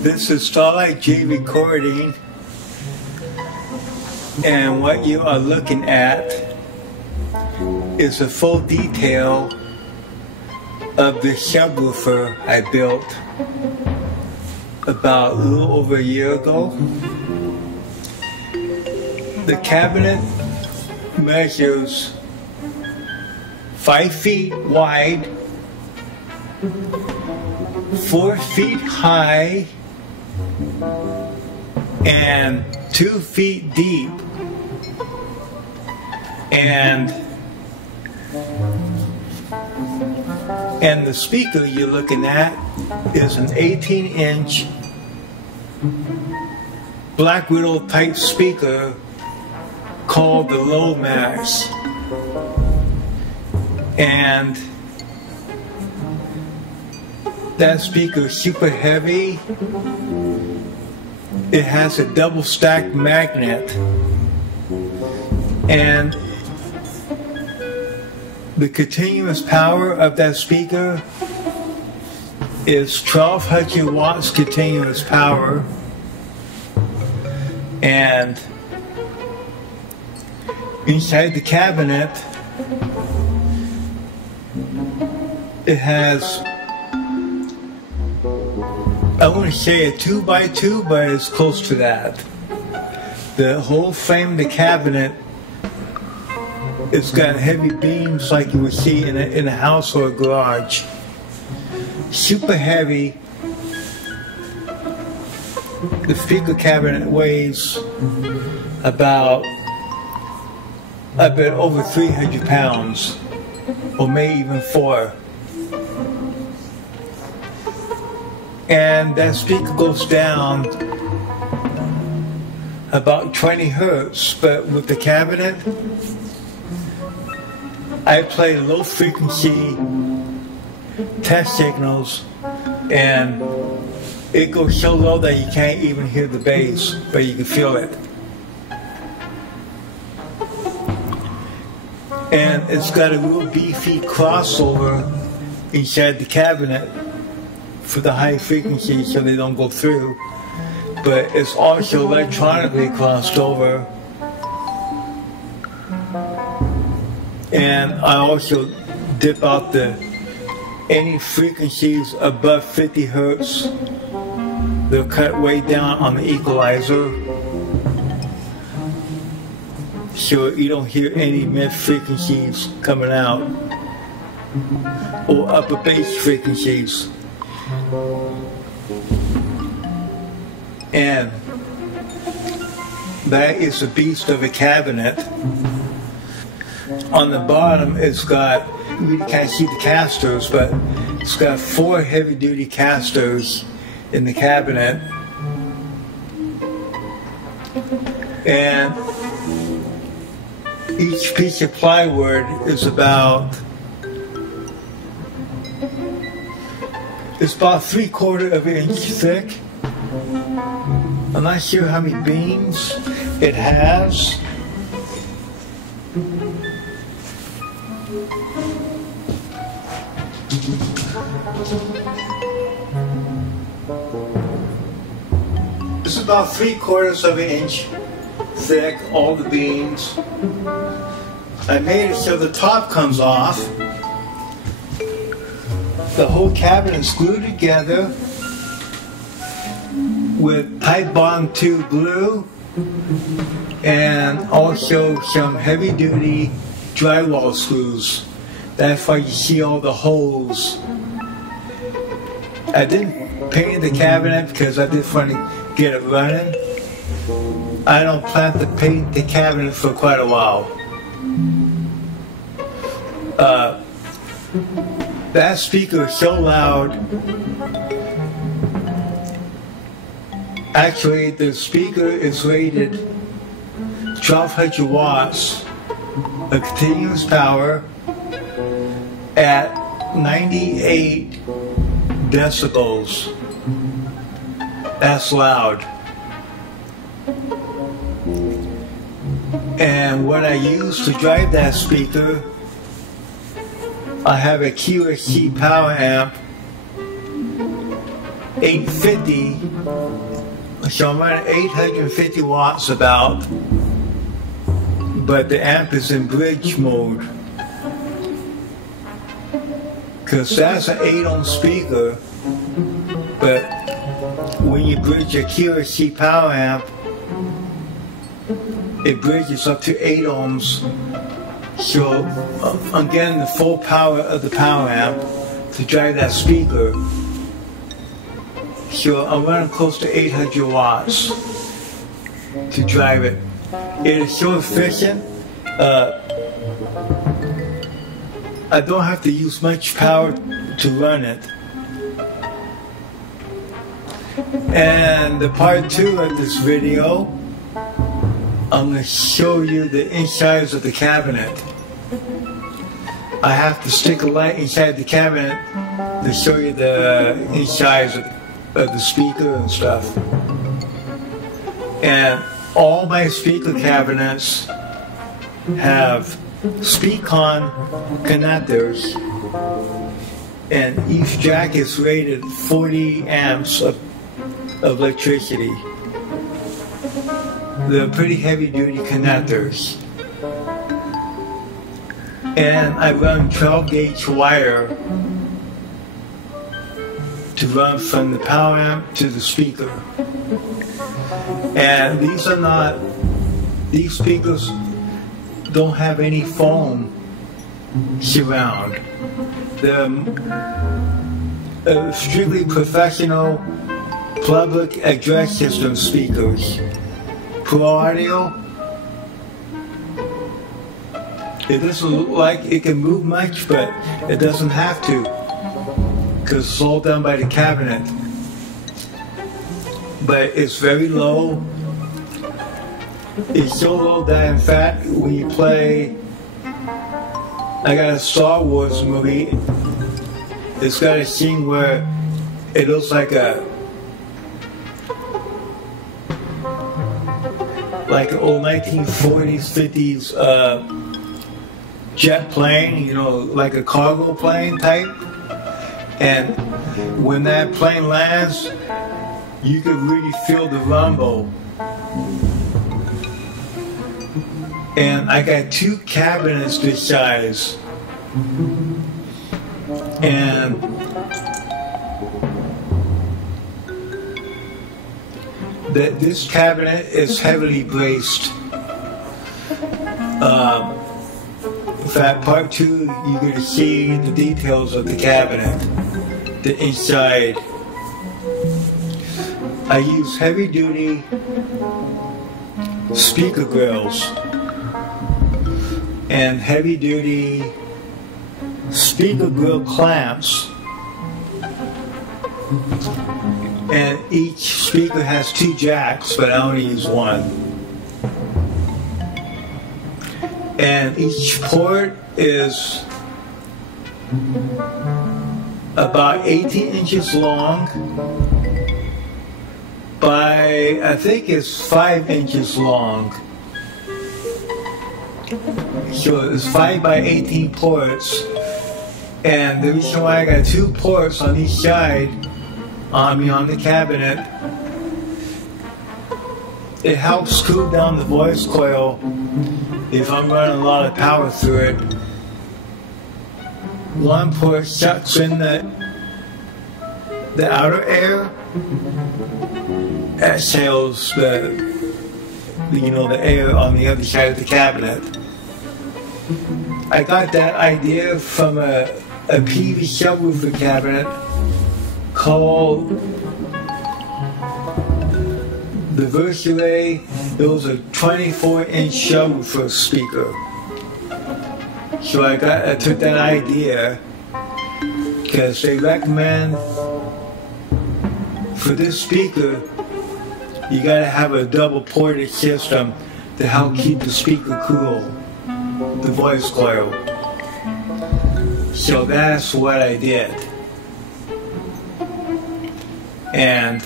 This is Starlight J recording, and what you are looking at is a full detail of the subwoofer I built about a little over a year ago. The cabinet measures 5 feet wide, 4 feet high, and 2 feet deep. And the speaker you're looking at is an 18-inch Black Widow type speaker called the Low Max. And that speaker is super heavy. It has a double stack magnet, and the continuous power of that speaker is 1200 watts continuous power. And inside the cabinet, it has, I wouldn't say a 2x2, but it's close to that. The whole frame of the cabinet, it's got heavy beams like you would see in a house or a garage. Super heavy. The speaker cabinet weighs about a bit over 300 pounds, or maybe even 4. And that speaker goes down about 20 hertz, but with the cabinet, I play low frequency test signals, and it goes so low that you can't even hear the bass, but you can feel it. And it's got a real beefy crossover inside the cabinet for the high frequency so they don't go through, but it's also electronically crossed over. And I also dip out any frequencies above 50 hertz. They're cut way down on the equalizer, so you don't hear any mid frequencies coming out, or upper bass frequencies. And that is a beast of a cabinet. On the bottom, it's got, you can't see the casters, but it's got 4 heavy-duty casters in the cabinet. And each piece of plywood is about 3/4 of an inch thick. I'm not sure how many beams it has. It's about 3/4 of an inch thick, all the beams. I made it so the top comes off. The whole cabinet is glued together with Type Bond 2 glue, and also some heavy duty drywall screws. That's why you see all the holes. I didn't paint the cabinet because I just want to get it running. I don't plan to paint the cabinet for quite a while. That speaker is so loud. Actually, the speaker is rated 1200 watts of continuous power at 98 decibels. That's loud. And what I use to drive that speaker I have a QSC power amp, 850, so I'm running 850 watts about, but the amp is in bridge mode, because that's an 8 ohm speaker, but when you bridge a QSC power amp, it bridges up to 8 ohms, so I'm getting the full power of the power amp to drive that speaker. So I'm running close to 800 watts to drive it. It is so efficient. I don't have to use much power to run it. And the part 2 of this video, I'm going to show you the insides of the cabinet. I have to stick a light inside the cabinet to show you the insides of the speaker and stuff. And all my speaker cabinets have Speakon connectors, and each jack is rated 40 amps of electricity. They're pretty heavy-duty connectors. And I run 12-gauge wire to run from the power amp to the speaker. And these speakers don't have any foam surround. They're strictly professional public address system speakers. Pro audio, it doesn't look like it can move much, but it doesn't have to, because it's all done by the cabinet. But it's very low. It's so low that, in fact, when you play, I got a Star Wars movie, it's got a scene where it looks like an old 1940s, 50s jet plane, you know, like a cargo plane type. And when that plane lands, you could really feel the rumble. And I got 2 cabinets this size. And this cabinet is heavily braced. In fact, part 2, you're going to see the details of the cabinet, the inside. I use heavy-duty speaker grills and heavy-duty speaker grill clamps. And each speaker has 2 jacks, but I only use 1. And each port is about 18 inches long by, I think it's 5 inches long. So it's 5 by 18 ports. And the reason why I got 2 ports on each side, on the cabinet, it helps cool down the voice coil if I'm running a lot of power through it. 1 port sucks in the outer air, exhales the air on the other side of the cabinet. I got that idea from a Peavey subwoofer cabinet called the Versailles. It was a 24-inch subwoofer speaker. So I took that idea because they recommend for this speaker you gotta have a double ported system to help keep the speaker cool, the voice coil. So that's what I did. And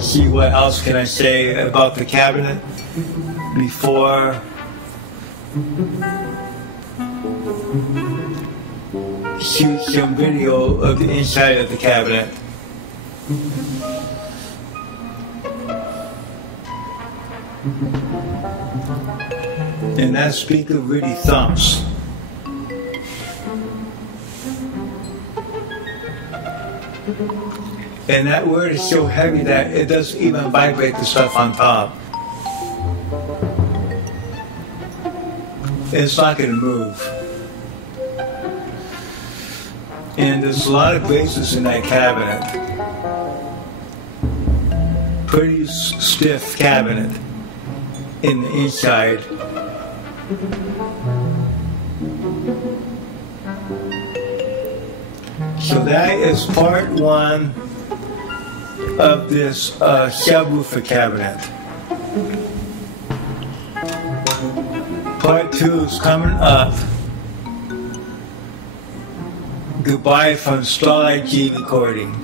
see, what else can I say about the cabinet? before shoot some video of the inside of the cabinet. And that speaker really thumps. And that word is so heavy that it doesn't even vibrate the stuff on top. It's not going to move. And there's a lot of braces in that cabinet. Pretty stiff cabinet in the inside. So that is part one of this subwoofer cabinet. Part two is coming up. Goodbye from Starlight G Recording.